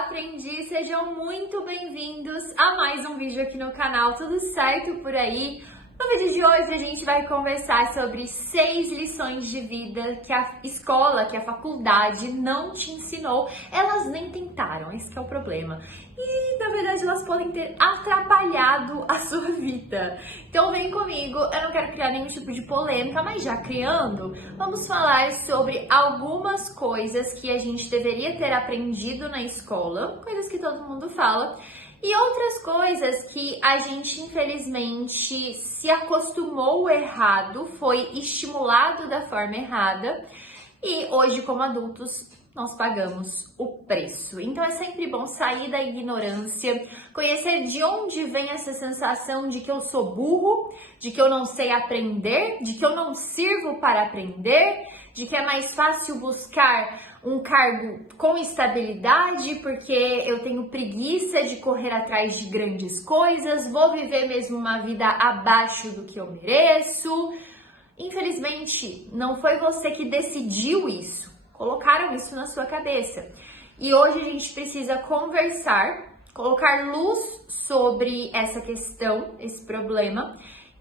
Aprendi! Sejam muito bem-vindos a mais um vídeo aqui no canal. Tudo certo por aí? No vídeo de hoje a gente vai conversar sobre 6 lições de vida que a escola, que a faculdade não te ensinou. Elas nem tentaram, esse que é o problema. E na verdade elas podem ter atrapalhado a sua vida. Então vem comigo, eu não quero criar nenhum tipo de polêmica, mas já criando, vamos falar sobre algumas coisas que a gente deveria ter aprendido na escola, coisas que todo mundo fala, e outras coisas que a gente, infelizmente, se acostumou errado, foi estimulado da forma errada e hoje, como adultos, nós pagamos o preço. Então é sempre bom sair da ignorância, conhecer de onde vem essa sensação de que eu sou burro, de que eu não sei aprender, de que eu não sirvo para aprender, de que é mais fácil buscar um cargo com estabilidade porque eu tenho preguiça de correr atrás de grandes coisas, vou viver mesmo uma vida abaixo do que eu mereço. Infelizmente, não foi você que decidiu isso, colocaram isso na sua cabeça. E hoje a gente precisa conversar, colocar luz sobre essa questão, esse problema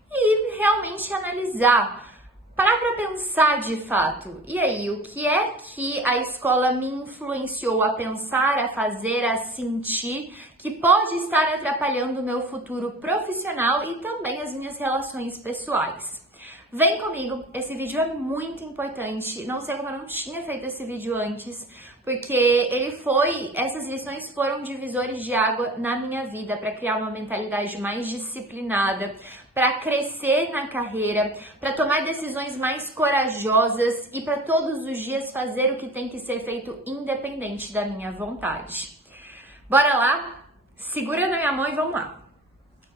e realmente analisar. Parar para pensar de fato, e aí, o que é que a escola me influenciou a pensar, a fazer, a sentir, que pode estar atrapalhando o meu futuro profissional e também as minhas relações pessoais? Vem comigo, esse vídeo é muito importante, não sei como eu não tinha feito esse vídeo antes, porque essas lições foram divisores de água na minha vida para criar uma mentalidade mais disciplinada, para crescer na carreira, para tomar decisões mais corajosas e para todos os dias fazer o que tem que ser feito independente da minha vontade. Bora lá? Segura na minha mão e vamos lá.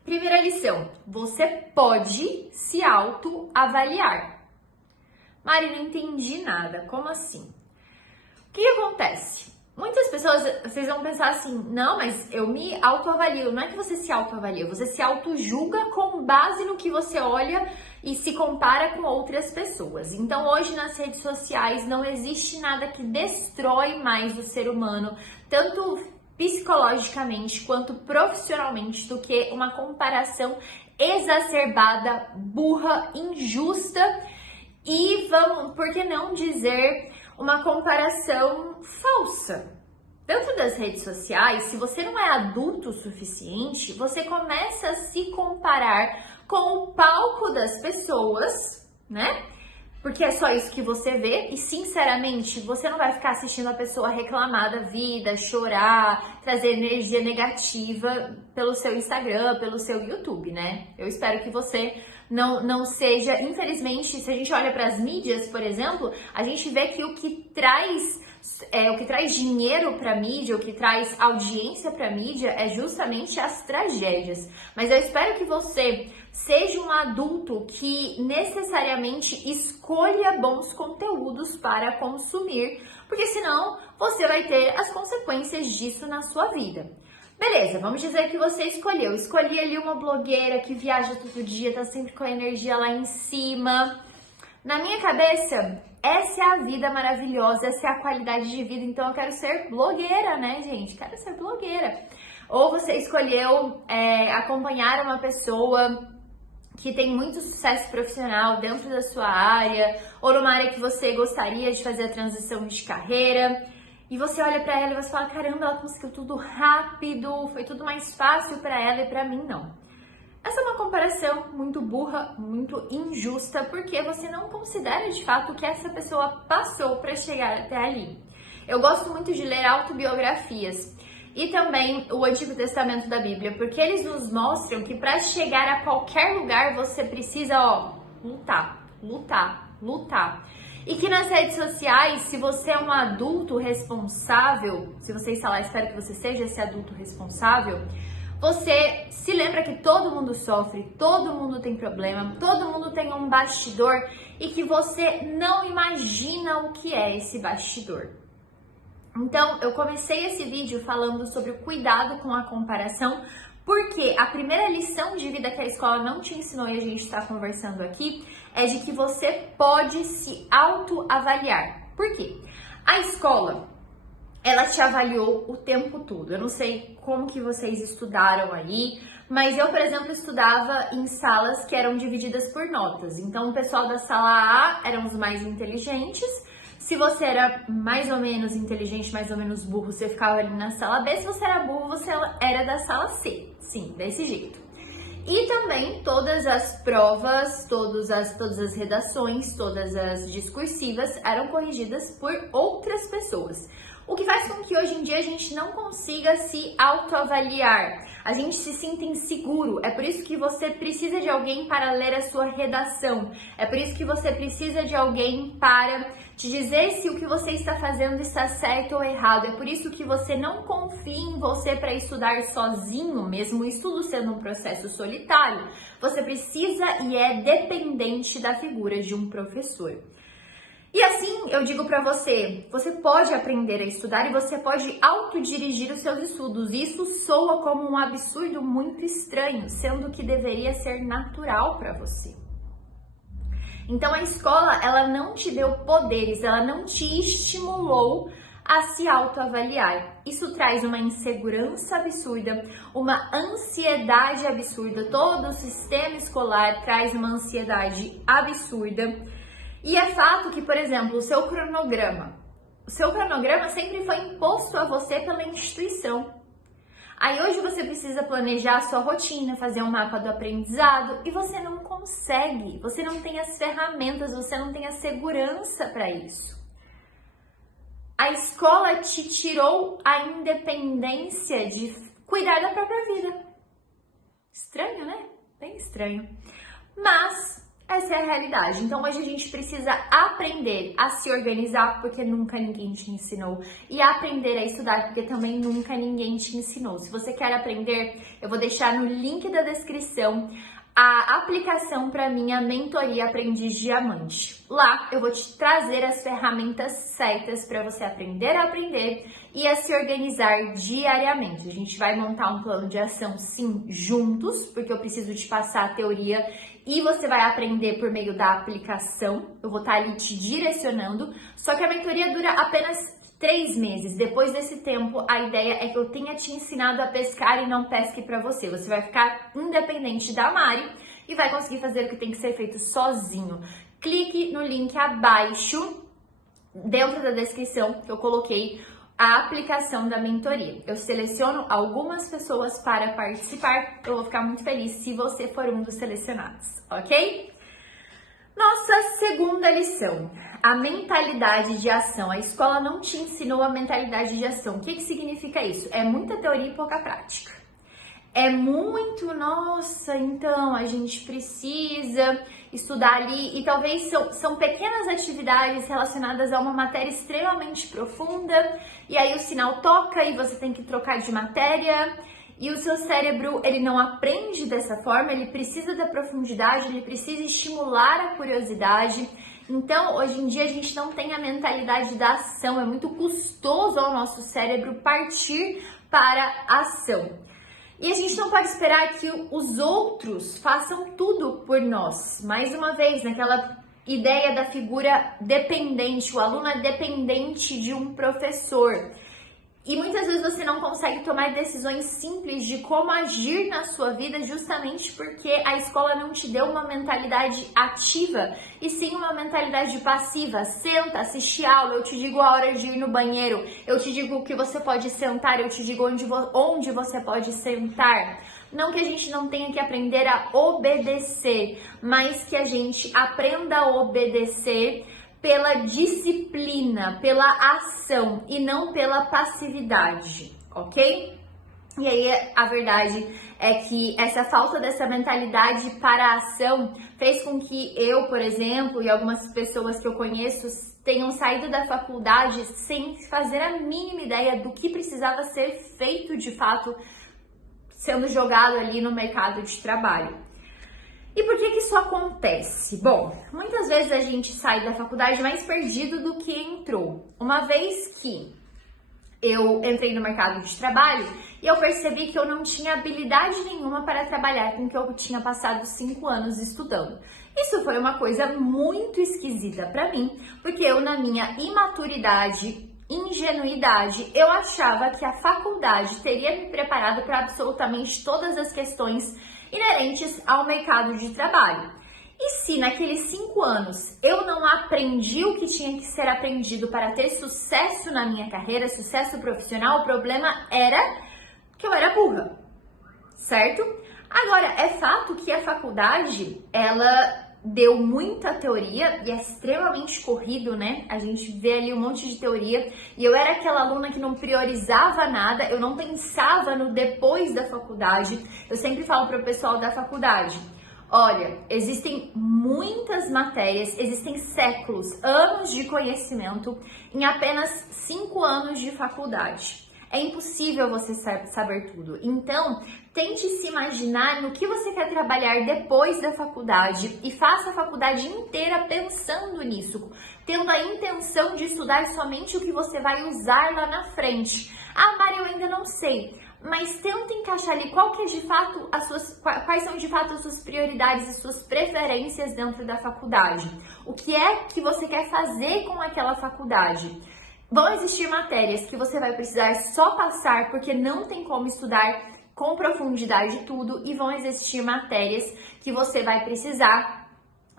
Primeira lição, você pode se autoavaliar. Mari, não entendi nada, como assim? O que acontece? Muitas pessoas, vocês vão pensar assim, não, mas eu me autoavalio. Não é que você se autoavalia, você se autojulga com base no que você olha e se compara com outras pessoas. Então hoje nas redes sociais não existe nada que destrói mais o ser humano, tanto psicologicamente quanto profissionalmente, do que uma comparação exacerbada, burra, injusta e por que não dizer, uma comparação falsa. Dentro das redes sociais, se você não é adulto o suficiente, você começa a se comparar com o palco das pessoas, né? Porque é só isso que você vê e, sinceramente, você não vai ficar assistindo a pessoa reclamar da vida, chorar, trazer energia negativa pelo seu Instagram, pelo seu YouTube, né? Eu espero que você não seja, infelizmente, se a gente olha para as mídias, por exemplo, a gente vê que o que traz dinheiro para a mídia, o que traz audiência para a mídia é justamente as tragédias. Mas eu espero que você seja um adulto que necessariamente escolha bons conteúdos para consumir, porque senão você vai ter as consequências disso na sua vida. Beleza, vamos dizer que você escolhi ali uma blogueira que viaja todo dia, tá sempre com a energia lá em cima. Na minha cabeça, essa é a vida maravilhosa, essa é a qualidade de vida, então eu quero ser blogueira, né, gente? Quero ser blogueira. Ou você escolheu acompanhar uma pessoa que tem muito sucesso profissional dentro da sua área, ou numa área que você gostaria de fazer a transição de carreira, e você olha pra ela e você fala, caramba, ela conseguiu tudo rápido, foi tudo mais fácil pra ela e pra mim não. Essa é uma comparação muito burra, muito injusta, porque você não considera de fato o que essa pessoa passou para chegar até ali. Eu gosto muito de ler autobiografias e também o Antigo Testamento da Bíblia, porque eles nos mostram que para chegar a qualquer lugar você precisa, lutar, lutar, lutar. E que nas redes sociais, se você é um adulto responsável, se você está lá, espero que você seja esse adulto responsável, você se lembra que todo mundo sofre, todo mundo tem problema, todo mundo tem um bastidor e que você não imagina o que é esse bastidor. Então, eu comecei esse vídeo falando sobre o cuidado com a comparação, porque a primeira lição de vida que a escola não te ensinou e a gente está conversando aqui é de que você pode se autoavaliar. Por quê? A escola, ela te avaliou o tempo todo. Eu não sei como que vocês estudaram aí, mas eu, por exemplo, estudava em salas que eram divididas por notas. Então, o pessoal da sala A eram os mais inteligentes. Se você era mais ou menos inteligente, mais ou menos burro, você ficava ali na sala B. Se você era burro, você era da sala C. Sim, desse jeito. E também todas as provas, todas as redações, todas as discursivas eram corrigidas por outras pessoas. O que faz com que hoje em dia a gente não consiga se autoavaliar, a gente se sinta inseguro. É por isso que você precisa de alguém para ler a sua redação, é por isso que você precisa de alguém para te dizer se o que você está fazendo está certo ou errado. É por isso que você não confia em você para estudar sozinho, mesmo o estudo sendo um processo solitário. Você precisa e é dependente da figura de um professor. E assim, eu digo para você, você pode aprender a estudar e você pode autodirigir os seus estudos. Isso soa como um absurdo muito estranho, sendo que deveria ser natural para você. Então a escola, ela não te deu poderes, ela não te estimulou a se autoavaliar. Isso traz uma insegurança absurda, uma ansiedade absurda. Todo o sistema escolar traz uma ansiedade absurda. E é fato que, por exemplo, o seu cronograma sempre foi imposto a você pela instituição. Aí hoje você precisa planejar a sua rotina, fazer um mapa do aprendizado e você não consegue, você não tem as ferramentas, você não tem a segurança para isso. A escola te tirou a independência de cuidar da própria vida. Estranho, né? Bem estranho. Mas essa é a realidade. Então hoje a gente precisa aprender a se organizar porque nunca ninguém te ensinou e aprender a estudar porque também nunca ninguém te ensinou. Se você quer aprender, eu vou deixar no link da descrição a aplicação para minha mentoria Aprendiz Diamante. Lá eu vou te trazer as ferramentas certas para você aprender a aprender e a se organizar diariamente. A gente vai montar um plano de ação, sim, juntos, porque eu preciso te passar a teoria e você vai aprender por meio da aplicação. Eu vou estar ali te direcionando, só que a mentoria dura apenas 3 meses. Depois desse tempo, a ideia é que eu tenha te ensinado a pescar e não pesque para você. Você vai ficar independente da Mari e vai conseguir fazer o que tem que ser feito sozinho. Clique no link abaixo, dentro da descrição, que eu coloquei a aplicação da mentoria. Eu seleciono algumas pessoas para participar. Eu vou ficar muito feliz se você for um dos selecionados, ok? Nossa segunda lição, a mentalidade de ação. A escola não te ensinou a mentalidade de ação. O que significa isso? É muita teoria e pouca prática. É muito, nossa, então a gente precisa estudar ali e talvez são pequenas atividades relacionadas a uma matéria extremamente profunda e aí o sinal toca e você tem que trocar de matéria. E o seu cérebro, ele não aprende dessa forma, ele precisa da profundidade, ele precisa estimular a curiosidade. Então, hoje em dia, a gente não tem a mentalidade da ação, é muito custoso ao nosso cérebro partir para a ação. E a gente não pode esperar que os outros façam tudo por nós. Mais uma vez, naquela ideia da figura dependente, o aluno é dependente de um professor. E muitas vezes você não consegue tomar decisões simples de como agir na sua vida justamente porque a escola não te deu uma mentalidade ativa e sim uma mentalidade passiva. Senta, assiste aula, eu te digo a hora de ir no banheiro, eu te digo o que você pode sentar, eu te digo onde você pode sentar. Não que a gente não tenha que aprender a obedecer, mas que a gente aprenda a obedecer pela disciplina, pela ação e não pela passividade, ok? E aí a verdade é que essa falta dessa mentalidade para a ação fez com que eu, por exemplo, e algumas pessoas que eu conheço tenham saído da faculdade sem fazer a mínima ideia do que precisava ser feito de fato, sendo jogado ali no mercado de trabalho. E por que isso acontece? Bom, muitas vezes a gente sai da faculdade mais perdido do que entrou. Uma vez que eu entrei no mercado de trabalho e eu percebi que eu não tinha habilidade nenhuma para trabalhar com o que eu tinha passado 5 anos estudando. Isso foi uma coisa muito esquisita para mim, porque eu, na minha imaturidade, ingenuidade, eu achava que a faculdade teria me preparado para absolutamente todas as questões inerentes ao mercado de trabalho. E se naqueles 5 anos eu não aprendi o que tinha que ser aprendido para ter sucesso na minha carreira, sucesso profissional, o problema era que eu era burra, certo? Agora, é fato que a faculdade, ela deu muita teoria e é extremamente corrido, né? A gente vê ali um monte de teoria e eu era aquela aluna que não priorizava nada, eu não pensava no depois da faculdade. Eu sempre falo para o pessoal da faculdade, olha, existem muitas matérias, existem séculos, anos de conhecimento em apenas 5 anos de faculdade. É impossível você saber tudo. Então, tente se imaginar no que você quer trabalhar depois da faculdade e faça a faculdade inteira pensando nisso, tendo a intenção de estudar somente o que você vai usar lá na frente. Ah, Mari, eu ainda não sei. Mas tenta encaixar ali quais são de fato as suas prioridades e suas preferências dentro da faculdade. O que é que você quer fazer com aquela faculdade? Vão existir matérias que você vai precisar só passar porque não tem como estudar com profundidade tudo, e vão existir matérias que você vai precisar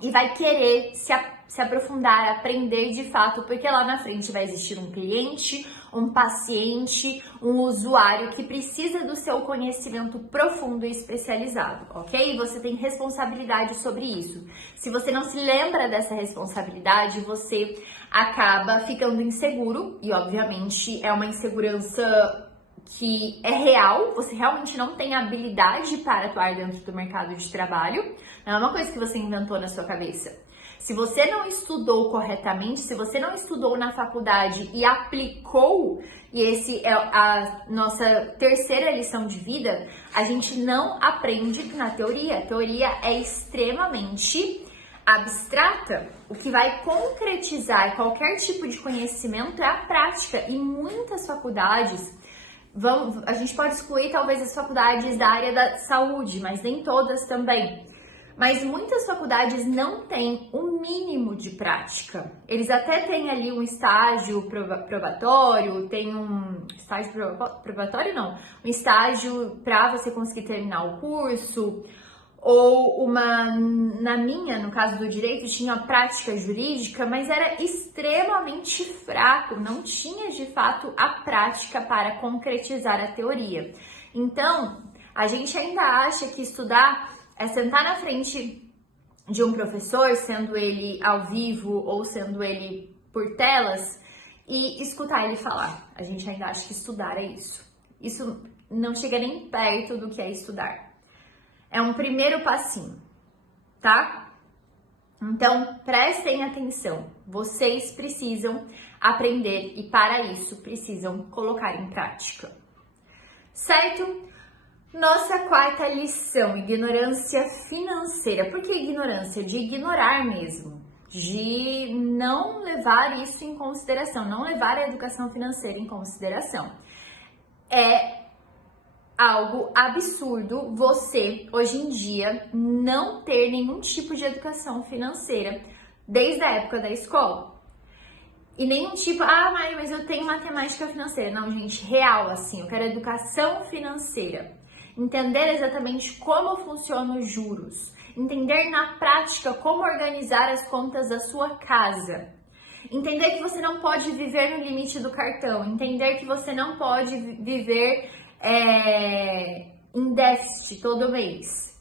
e vai querer se aprofundar, aprender de fato, porque lá na frente vai existir um cliente, um paciente, um usuário que precisa do seu conhecimento profundo e especializado, ok? Você tem responsabilidade sobre isso. Se você não se lembra dessa responsabilidade, você acaba ficando inseguro e, obviamente, é uma insegurança que é real, você realmente não tem habilidade para atuar dentro do mercado de trabalho, não é uma coisa que você inventou na sua cabeça. Se você não estudou corretamente, se você não estudou na faculdade e aplicou, e esse é a nossa terceira lição de vida, a gente não aprende na teoria. A teoria é extremamente abstrata. O que vai concretizar qualquer tipo de conhecimento é a prática, e muitas faculdades a gente pode excluir talvez as faculdades da área da saúde, mas nem todas também. Mas muitas faculdades não têm o mínimo de prática. Eles até têm ali um estágio probatório, tem um estágio probatório não, um estágio para você conseguir terminar o curso, ou no caso do direito, tinha prática jurídica, mas era extremamente fraco, não tinha de fato a prática para concretizar a teoria. Então, a gente ainda acha que estudar é sentar na frente de um professor, sendo ele ao vivo ou sendo ele por telas, e escutar ele falar. A gente ainda acha que estudar é isso. Isso não chega nem perto do que é estudar. É um primeiro passinho, tá? Então, prestem atenção. Vocês precisam aprender e, para isso, precisam colocar em prática. Certo? Nossa quarta lição, ignorância financeira. Por que ignorância? De ignorar mesmo, de não levar isso em consideração, não levar a educação financeira em consideração. É algo absurdo você, hoje em dia, não ter nenhum tipo de educação financeira desde a época da escola. E nenhum tipo, Mari, mas eu tenho matemática financeira. Não, gente, real, assim, eu quero educação financeira. Entender exatamente como funcionam os juros. Entender na prática como organizar as contas da sua casa. Entender que você não pode viver no limite do cartão. Entender que você não pode viver em déficit todo mês.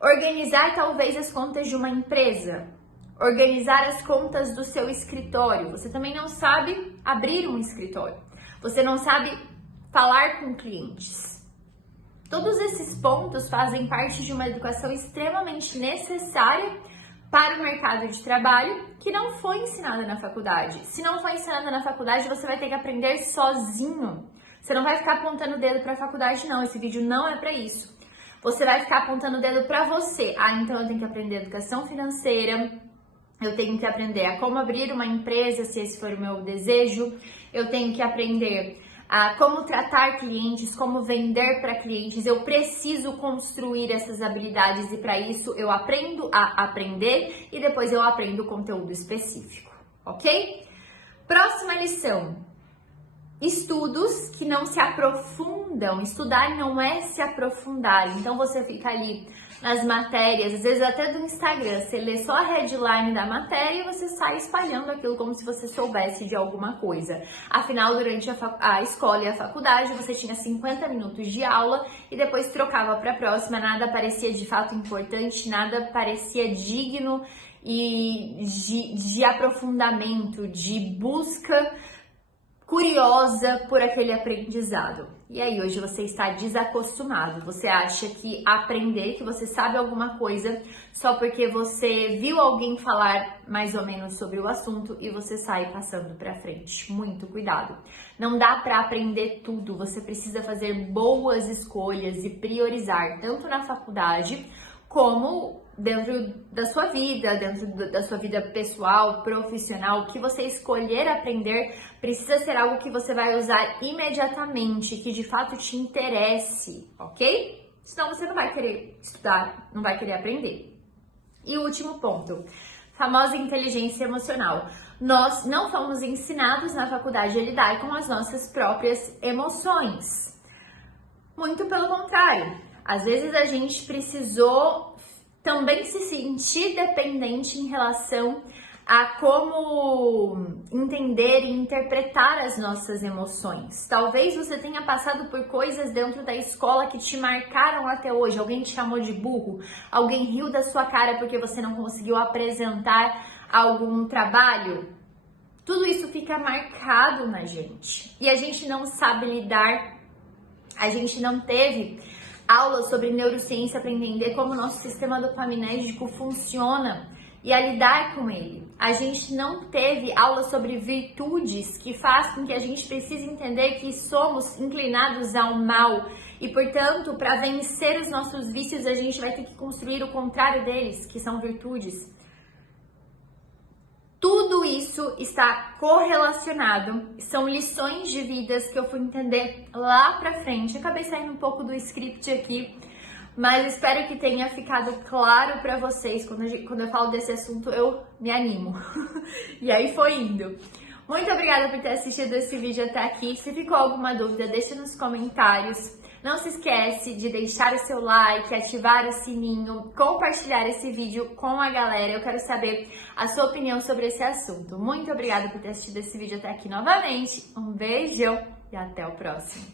Organizar talvez as contas de uma empresa. Organizar as contas do seu escritório. Você também não sabe abrir um escritório. Você não sabe falar com clientes. Todos esses pontos fazem parte de uma educação extremamente necessária para o mercado de trabalho que não foi ensinada na faculdade. Se não foi ensinada na faculdade, você vai ter que aprender sozinho. Você não vai ficar apontando o dedo para a faculdade, não. Esse vídeo não é para isso. Você vai ficar apontando o dedo para você. Então eu tenho que aprender educação financeira, eu tenho que aprender a como abrir uma empresa, se esse for o meu desejo. Eu tenho que aprender a como tratar clientes, como vender para clientes. Eu preciso construir essas habilidades e para isso eu aprendo a aprender e depois eu aprendo o conteúdo específico, ok? Próxima lição. Estudos que não se aprofundam. Estudar não é se aprofundar. Então você fica ali nas matérias, às vezes até do Instagram, você lê só a headline da matéria e você sai espalhando aquilo como se você soubesse de alguma coisa. Afinal, durante a escola e a faculdade, você tinha 50 minutos de aula e depois trocava para a próxima, nada parecia de fato importante, nada parecia digno e de aprofundamento, de busca curiosa por aquele aprendizado. E aí hoje você está desacostumado, você acha que aprender, que você sabe alguma coisa só porque você viu alguém falar mais ou menos sobre o assunto e você sai passando para frente. Muito cuidado. Não dá para aprender tudo, você precisa fazer boas escolhas e priorizar, tanto na faculdade como dentro da sua vida, dentro da sua vida pessoal, profissional. O que você escolher aprender precisa ser algo que você vai usar imediatamente, que de fato te interesse, ok? Senão você não vai querer estudar, não vai querer aprender. E o último ponto, famosa inteligência emocional. Nós não fomos ensinados na faculdade a lidar com as nossas próprias emoções. Muito pelo contrário. Às vezes a gente precisou também se sentir dependente em relação a como entender e interpretar as nossas emoções. Talvez você tenha passado por coisas dentro da escola que te marcaram até hoje. Alguém te chamou de burro, alguém riu da sua cara porque você não conseguiu apresentar algum trabalho. Tudo isso fica marcado na gente e a gente não sabe lidar, a gente não teve aula sobre neurociência para entender como o nosso sistema dopaminérgico funciona e a lidar com ele. A gente não teve aula sobre virtudes que faz com que a gente precise entender que somos inclinados ao mal e, portanto, para vencer os nossos vícios, a gente vai ter que construir o contrário deles, que são virtudes. Tudo isso está correlacionado, são lições de vidas que eu fui entender lá pra frente. Acabei saindo um pouco do script aqui, mas espero que tenha ficado claro pra vocês. Quando eu falo desse assunto, eu me animo. E aí foi indo. Muito obrigada por ter assistido esse vídeo até aqui. Se ficou alguma dúvida, deixa nos comentários. Não se esquece de deixar o seu like, ativar o sininho, compartilhar esse vídeo com a galera. Eu quero saber a sua opinião sobre esse assunto. Muito obrigada por ter assistido esse vídeo até aqui novamente. Um beijão e até o próximo.